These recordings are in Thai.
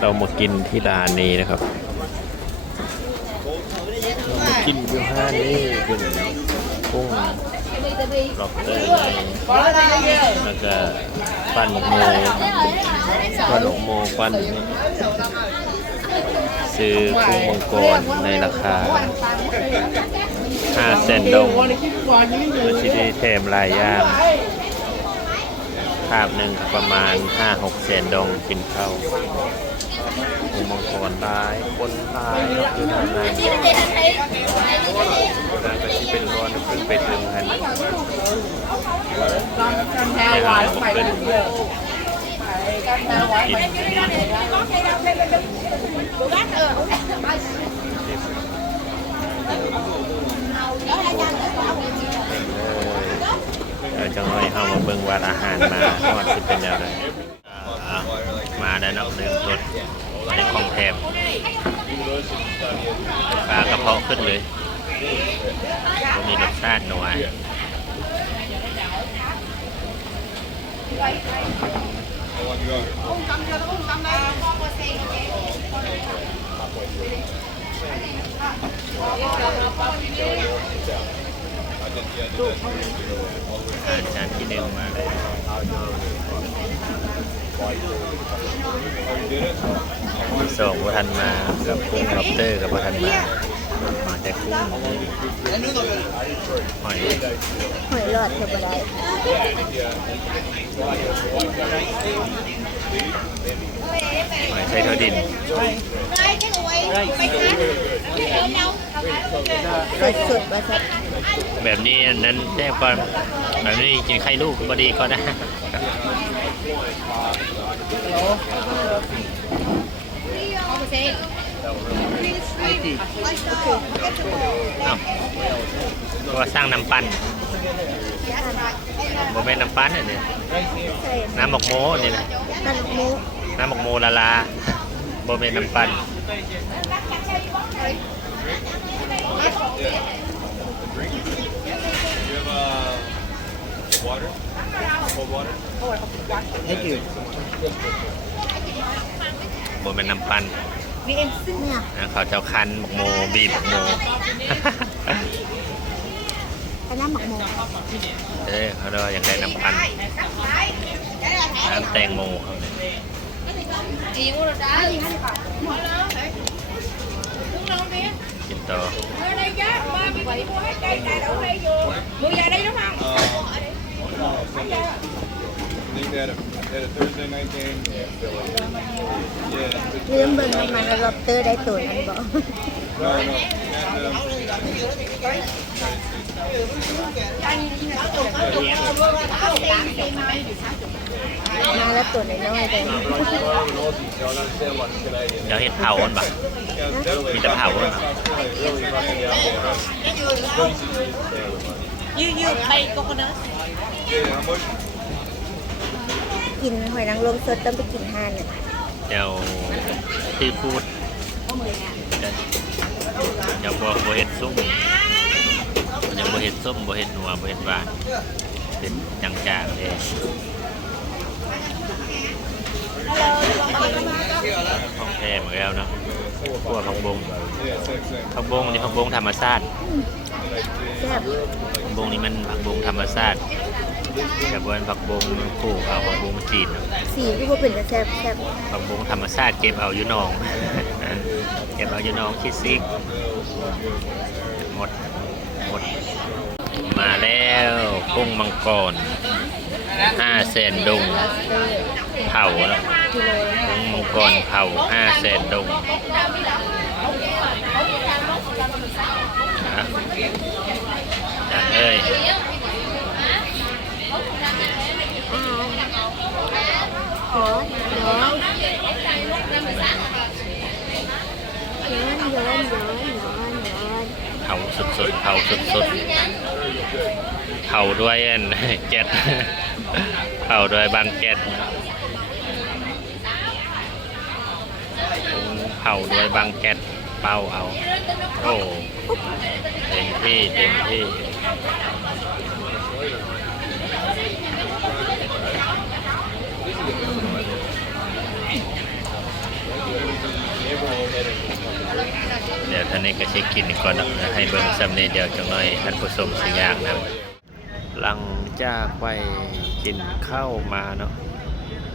เรามากินที่ร้านนี้นะครับเรามากินอยู่ห้านนี่เป็นกุ้งล็อบเตอร์แล้วก็ปั้นโมปั้นโมปั้นซื้อกุ้งมังกรในราคา5เซนดงมันที่ได้แถมลายย่างภาพหนึ่งประมาณ 5-6เซนดงกินข้าว กุ้งมังกรตายคนตายครับอยู่ทานั้นน่าจะที่เป็นร้อนเพิ่งไปถึงกันให้เราเป็นกินเออจังเลยเอามาเบิ่งวัดอาหารมาทอดสิเป็นแนวใด มาได้นับหนึ่งรสในของแถมปลากระเพาะขึ้นเลยก็มีรสชาติหน่อยอาหารจานที่หนึ่งมาเลย สองวัฒนมากับกุ้งล็อบสเตอร์กับวัฒนมามาแต่กุ้งหอยหอยหลอดเทบได้หอยไทยทอดินสดสดมาสักแบบนี้อันนั้นแจ้งก่อนแบบนี้กินไข่ลูกบดีก็นะเอาเพ ราะว่าสร้างน้ำปั้นโมเป็นน้ำปั้นอันนี้ใส่น้ำหมกโมนี่นะตันหมูน้ำหมกโมละลาโมเป็นน้ำปั้น โมเป็นน้ำปั้นเนี่ยนะเขาเจ้าคันหมกโมบีบหมกโมอันนั้นหมักหมูเอ้ยเขาเรียกว่าอย่างไรน้ำปั้น น้ำแตงโมเขาเนี่ยกินต่อ I think they had a, they had a Thursday night game. Yeah. ลืมเบิ่งน้ำมันแล้วลอบสเตอร์ได้ตัวนั้นบ่ No, no. And, um, มาแล้วตัวน้อยๆเลยเดี๋ยวเห็ดเผามันปะมีแต่เผาอะ really rocking the apple. You you make coconut. Yeah, how much? กินหอยนางรมสดต้องไปกินห่านน่ะเดี๋ยวซีฟู้ดเดี๋ยวบัวบัวเห็ดส้มเดี๋ยวบัวเห็ดส้มบัวเห็ดนัวบัวเห็ดหวานเป็นจางๆเลยของแท้เหมือนแล้วเนาะขั่วผักบง Yeah, same, same. ผักบงนี่ผักบงธรรมชาติแซ่บผักบงนี่มันผักบงธรรมชาติ แต่ว่าผักบงปลูกเอาผักบงจีนสีที่พวกเป็นจะแซ่บแซ่บผักบงธรรมชาติเก็บเอาอยู่หนอง เก็บเอาอยู่หนองคิดซิกหมดหมด มาแล้วกุ้งมังกรห้าเซนดงเผาแล้วกิโลกุ้งมังกรเผาห้าเซนดงอะจัดเอ้ย ร้อนร้อนร้อนร้อนร้อนร้อนร้อน เผา สุดๆเผาสุดๆเผาด้วยอันแก๊สเผาด้วยบางแก๊สเผาด้วยบางแก๊สเป้าเอา โอ้เต็มที่เต็มที่ นี้ก็สิกินก่อนนะให้เบิ่งสำเนีเดียวจังหน่อยท่านผู้ชมสิยากนะหลังจากไปกินข้าวมาเนาะ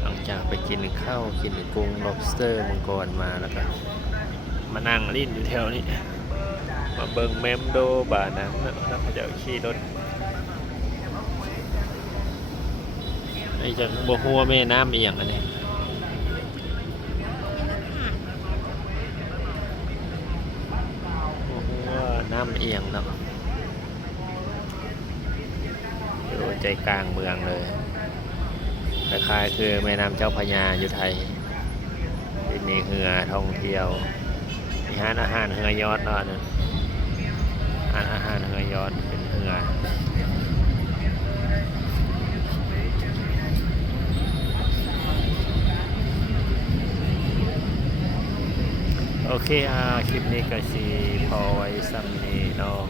หลังจากไปกินข้าวกินกุ้ง lobster มังกรมาแล้วก็มานั่งลิ้นอยู่แถวนี้ มาเบิ่งแมมโดบานังนะแล้วก็จะขี่รถไอ้จังบ่ฮู้ว่าแม่น้ำเอียงอันนี้ โอ้โห น้ำเอียงเนาะอยู่ใจกลางเมืองเลยคล้ายๆคือแม่น้ำเจ้าพญาอยู่ไทยที่มีเรือท่องเที่ยวมีร้านอาหารเรือยอดเนาะนั่นร้านอาหารเรือยอดเป็นเรือ อเคอ่าคลิปนี้ก็สีพอไว้ซ้ำนีเนาะ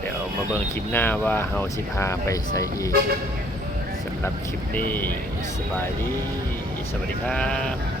เดี๋ยวมาเบิ่งคลิปหน้าว่าเฮาสิพาไปใส่อีกสำหรับคลิปนี้สบายดี สวัสดีครับ